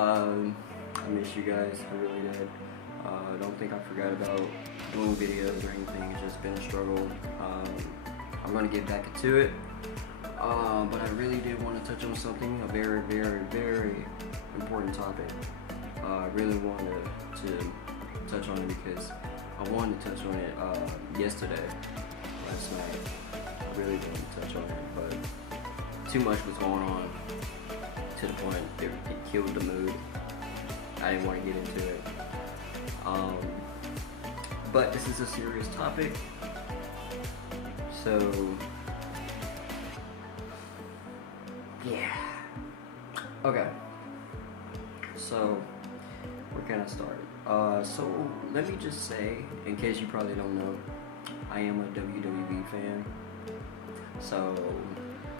I miss you guys, I really did. Don't think I forgot about doing videos or anything. It's just been a struggle. I'm gonna get back into it. But I really did want to touch on something, a very, very, very important topic. I really wanted to touch on it because I wanted to touch on it yesterday, last night. I really wanted to touch on it, but too much was going on to the point it killed the mood. I didn't want to get into it. But this is a serious topic, so yeah. Okay, so we're gonna start. So let me just say, in case you probably don't know, I am a WWE fan. So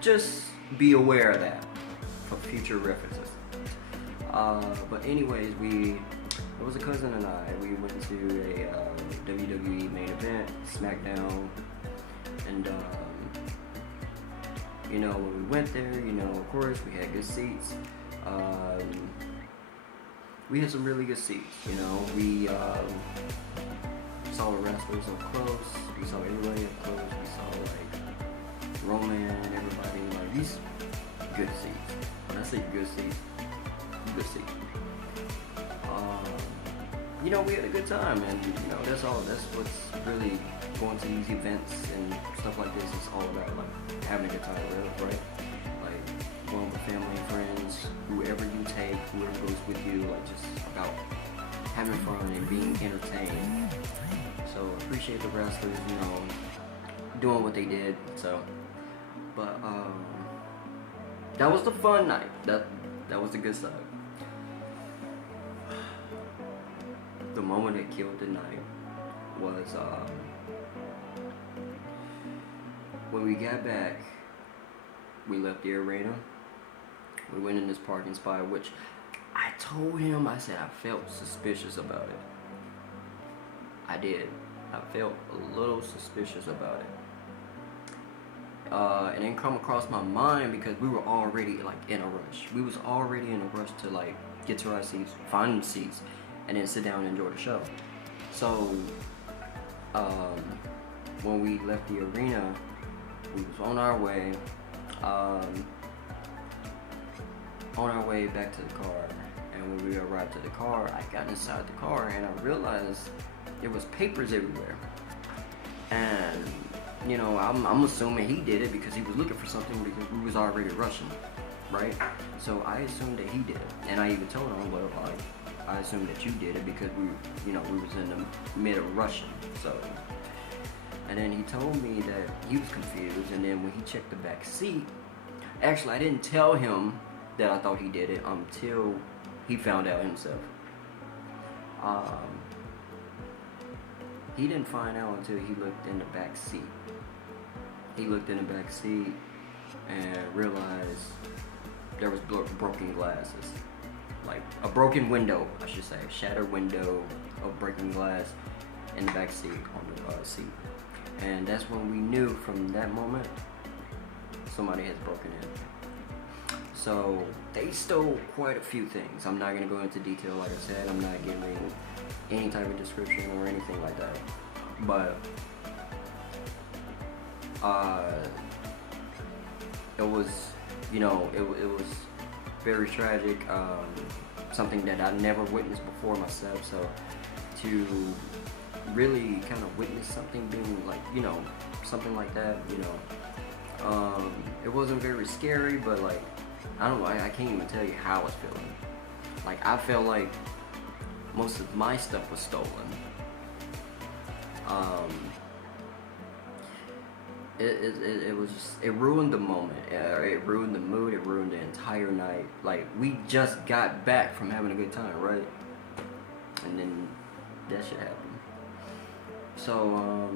just be aware of that for future references. But anyways, it was a cousin and I. We went to a WWE main event, SmackDown, and when we went there, of course, we had good seats. We had some really good seats. We saw the wrestlers up close. We saw everybody up close. We saw like Roman, everybody. Like these good seats. When I say good seats, good seats. We had a good time, and that's all. That's what's really going to these events and stuff like this is all about, like having a good time, right? Like going with family and friends, whoever you take, whoever goes with you, like just about having fun and being entertained. So appreciate the wrestlers, doing what they did. So, but that was the fun night. That was the good side. The moment that killed the night was when we got back. We left the arena. We went in this parking spot, which I told him, I said I felt suspicious about it. I did. I felt a little suspicious about it. It didn't come across my mind because we were already like in a rush. We was already in a rush to like get to our seats, find seats, and then sit down and enjoy the show. So when we left the arena, we was on our way back to the car. And when we arrived at the car, I got inside the car and I realized there was papers everywhere. And I'm assuming he did it because he was looking for something because we was already rushing, right? So I assumed that he did it, and I even told him, well, I assumed that you did it because we was in the mid of rushing. So, and then he told me that he was confused, and then when he checked the back seat, actually I didn't tell him that I thought he did it until he found out himself. He didn't find out until he looked in the back seat. He looked in the back seat and realized there was broken glasses. Like a broken window, I should say, a shattered window of breaking glass in the back seat, on the seat. And that's when we knew from that moment somebody has broken in. So they stole quite a few things. I'm not gonna go into detail, like I said. I'm not giving any type of description or anything like that. But it was, it was very tragic. Something that I never witnessed before myself. So to really kind of witness something being like, something like that, it wasn't very scary, but like, I don't know, I can't even tell you how I was feeling. Like, I felt like most of my stuff was stolen. It was just, it ruined the moment, it ruined the mood, it ruined the entire night. Like, we just got back from having a good time, right? And then that shit happened. So,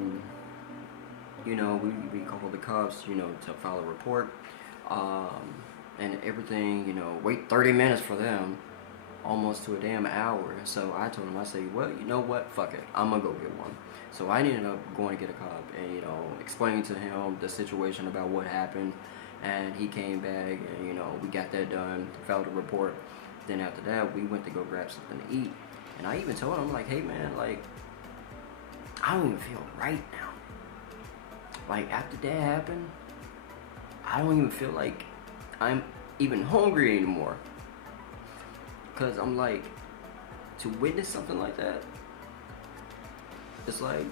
we called the cops, to file a report, and everything, wait 30 minutes for them, almost to a damn hour. So I told him, I said, well, you know what, fuck it, I'm gonna go get one. So I ended up going to get a cop and, explaining to him the situation about what happened, and he came back and, we got that done, filed a report, Then after that, we went to go grab something to eat. And I even told him, like, hey man, like, I don't even feel right now. Like, after that happened, I don't even feel like I'm even hungry anymore. Because I'm like, to witness something like that, it's like,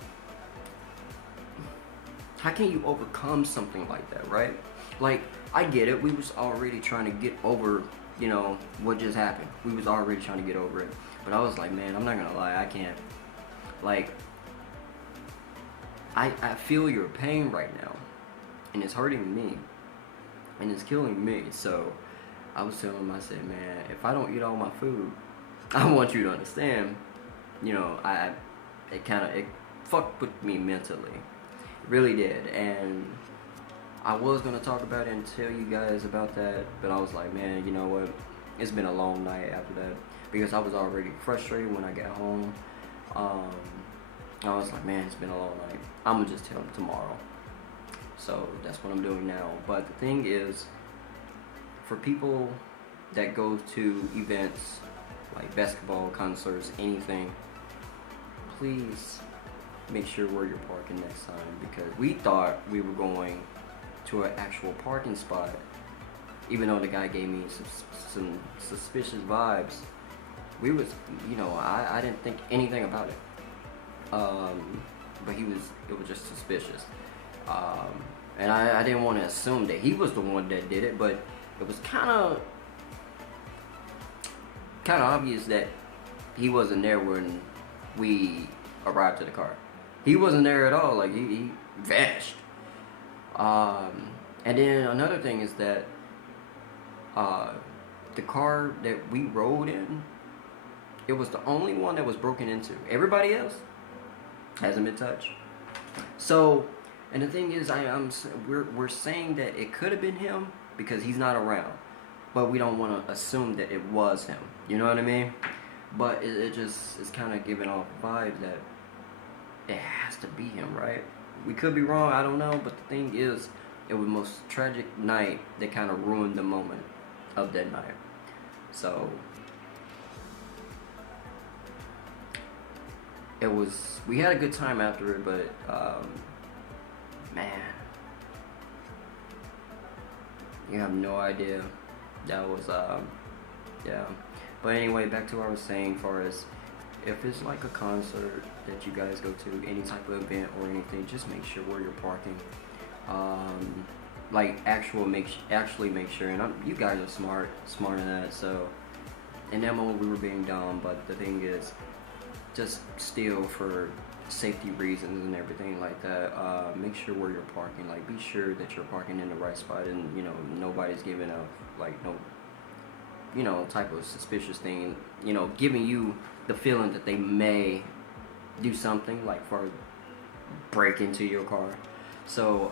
how can you overcome something like that, right? Like, I get it. We was already trying to get over, you know, what just happened. We was already trying to get over it. But I was like, man, I'm not gonna lie, I can't. Like, I feel your pain right now. And it's hurting me. And it's killing me. So, I was telling him, I said, man, if I don't eat all my food, I want you to understand, you know, it fucked with me mentally. It really did. And I was going to talk about it and tell you guys about that, but I was like, man, you know what? It's been a long night after that because I was already frustrated when I got home. I was like, man, it's been a long night. I'm going to just tell him tomorrow. So that's what I'm doing now. But the thing is, for people that go to events like basketball, concerts, anything, please make sure where you're parking next time, because we thought we were going to an actual parking spot, even though the guy gave me some suspicious vibes. We was, you know, I didn't think anything about it, but it was just suspicious, and I didn't want to assume that he was the one that did it, but it was kind of obvious that he wasn't there when we arrived to the car. He wasn't there at all. Like, he vanished. And then another thing is that the car that we rode in, it was the only one that was broken into. Everybody else hasn't been touched. So, and the thing is, we're saying that it could have been him because he's not around, but we don't want to assume that it was him. You know what I mean? But it just is kind of giving off vibes that it has to be him, right? We could be wrong, I don't know, but the thing is, it was the most tragic night that kind of ruined the moment of that night. So, we had a good time after it, but, man, you have no idea. That was, yeah. But anyway, back to what I was saying, far as if it's like a concert that you guys go to, any type of event or anything, just make sure where you're parking. Like, actually make sure. And you guys are smart than that. So, in that moment, we were being dumb. But the thing is, just still for safety reasons and everything like that, make sure where you're parking. Like, be sure that you're parking in the right spot, and you know nobody's giving up like no, you know, type of suspicious thing, you know, giving you the feeling that they may do something like for break into your car. So,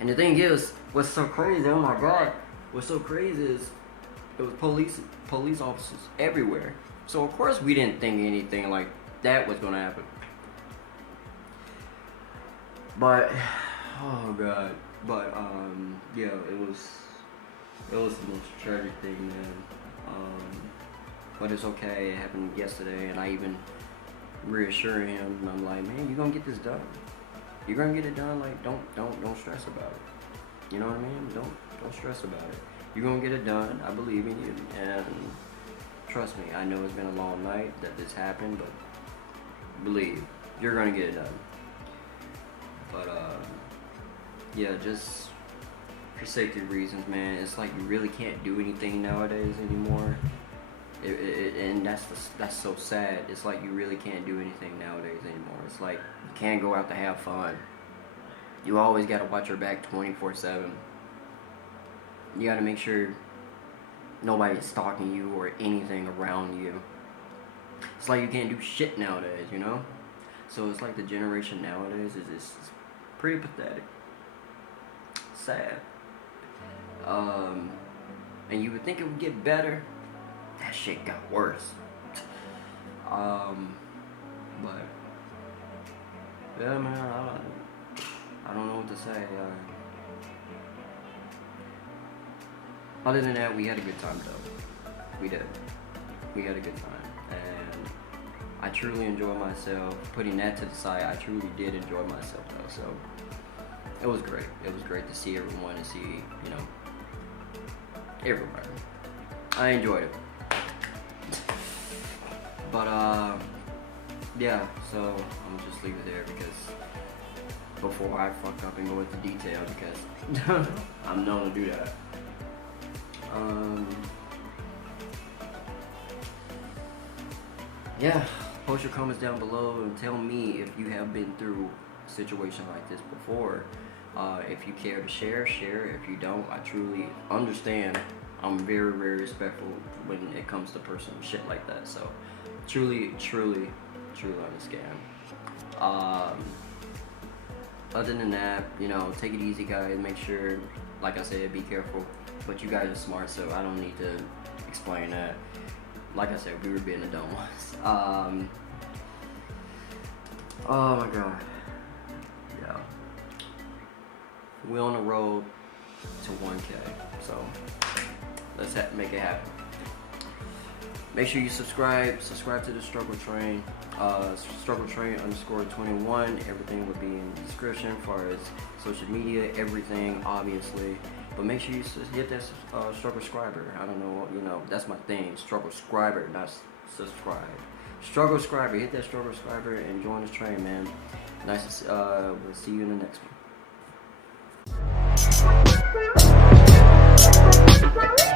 and the thing is, what's so crazy, oh my god, what's so crazy is it was police officers everywhere. So of course we didn't think anything like that was gonna happen. But, oh god, but yeah, it was the most tragic thing, man. But it's okay. It happened yesterday, and I even reassured him. And I'm like, man, you're gonna get this done. You're gonna get it done. Like, don't stress about it. You know what I mean? Don't stress about it. You're gonna get it done. I believe in you, and trust me. I know it's been a long night that this happened, but believe you're gonna get it done. But yeah, just for safety reasons, man. It's like you really can't do anything nowadays anymore. And that's so sad. It's like you really can't do anything nowadays anymore. It's like you can't go out to have fun. You always gotta watch your back 24/7. You gotta make sure nobody's stalking you or anything around you. It's like you can't do shit nowadays, you know? So it's like the generation nowadays is just pretty pathetic. Sad. And you would think it would get better. That shit got worse. But yeah, man, I don't know what to say. Other than that, we had a good time though. We did. We had a good time, and I truly enjoyed myself. Putting that to the side, I truly did enjoy myself though. So it was great. It was great to see everyone and see, you know, everybody. I enjoyed it. But yeah. So I'm gonna just leave it there because before I fuck up and go into detail, because I'm known to do that. Yeah, post your comments down below and tell me if you have been through a situation like this before. If you care to share, share. If you don't, I truly understand. I'm very, very respectful when it comes to personal shit like that. So, truly understand. Other than that, you know, take it easy, guys. Make sure, like I said, be careful. But you guys are smart, so I don't need to explain that. Like I said, we were being the dumb ones. Oh my god. Yeah. We're on the road to 1K, so let's make it happen. Make sure you subscribe to the Struggle Train. Struggle Train _21. Everything will be in the description as far as social media, everything, obviously. But make sure you hit that StruggleScriber. I don't know, you know, that's my thing. StruggleScriber, not subscribe. StruggleScriber. Hit that StruggleScriber and join the train, man. Nice to we'll see you in the next one.